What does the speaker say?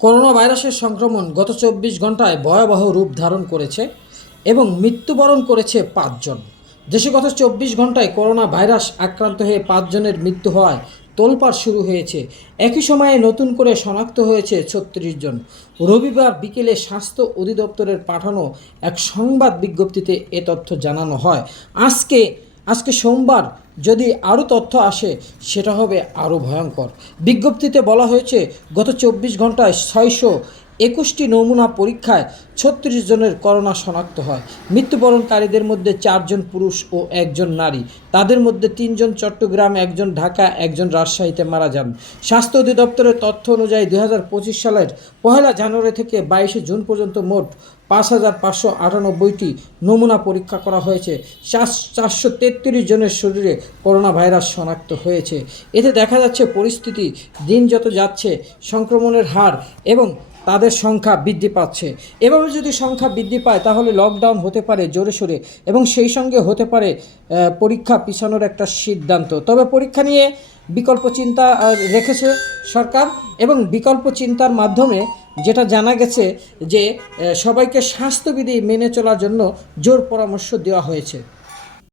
Corona ভাইরাসের সংক্রমণ গত চব্বিশ ঘন্টায় ভয়াবহ রূপ ধারণ করেছে এবং মৃত্যুবরণ করেছে পাঁচজন। দেশে গত চব্বিশ ঘন্টায় করোনা ভাইরাস আক্রান্ত হয়ে পাঁচজনের মৃত্যু হওয়ায় তোলপাড় শুরু হয়েছে। একই সময়ে নতুন করে শনাক্ত হয়েছে ছত্রিশ জন। রবিবার বিকেলে স্বাস্থ্য অধিদপ্তরের পাঠানো এক সংবাদ বিজ্ঞপ্তিতে এ তথ্য জানানো হয়। আজকে আজকে সোমবার যদি আরও তথ্য আসে, সেটা হবে আরও ভয়ঙ্কর। বিজ্ঞপ্তিতে বলা হয়েছে, গত চব্বিশ ঘন্টায় ছয়শো একুশটি নমুনা পরীক্ষায় ছত্রিশ জনের করোনা শনাক্ত হয়। মৃত্যুবরণকারীদের মধ্যে চারজন পুরুষ ও একজন নারী। তাদের মধ্যে তিনজন চট্টগ্রাম, একজন ঢাকা, একজন রাজশাহীতে মারা যান। স্বাস্থ্য অধিদপ্তরের তথ্য অনুযায়ী দু হাজার পঁচিশ সালের পহেলা জানুয়ারি থেকে বাইশে জুন পর্যন্ত মোট পাঁচ হাজার পাঁচশো আটানব্বইটি নমুনা পরীক্ষা করা হয়েছে। চারশো তেত্রিশ জনের শরীরে করোনা ভাইরাস শনাক্ত হয়েছে। এতে দেখা যাচ্ছে পরিস্থিতি দিন যত যাচ্ছে, সংক্রমণের হার এবং তাদের সংখ্যা বৃদ্ধি পাচ্ছে। এভাবে যদি সংখ্যা বৃদ্ধি পায়, তাহলে লকডাউন হতে পারে জোরে সোরে এবং সেই সঙ্গে হতে পারে পরীক্ষা পিছানোর একটা সিদ্ধান্ত। তবে পরীক্ষা নিয়ে বিকল্প চিন্তা রেখেছে সরকার এবং বিকল্প চিন্তার মাধ্যমে যেটা জানা গেছে যে সবাইকে স্বাস্থ্যবিধি মেনে চলার জন্য জোর পরামর্শ দেওয়া হয়েছে।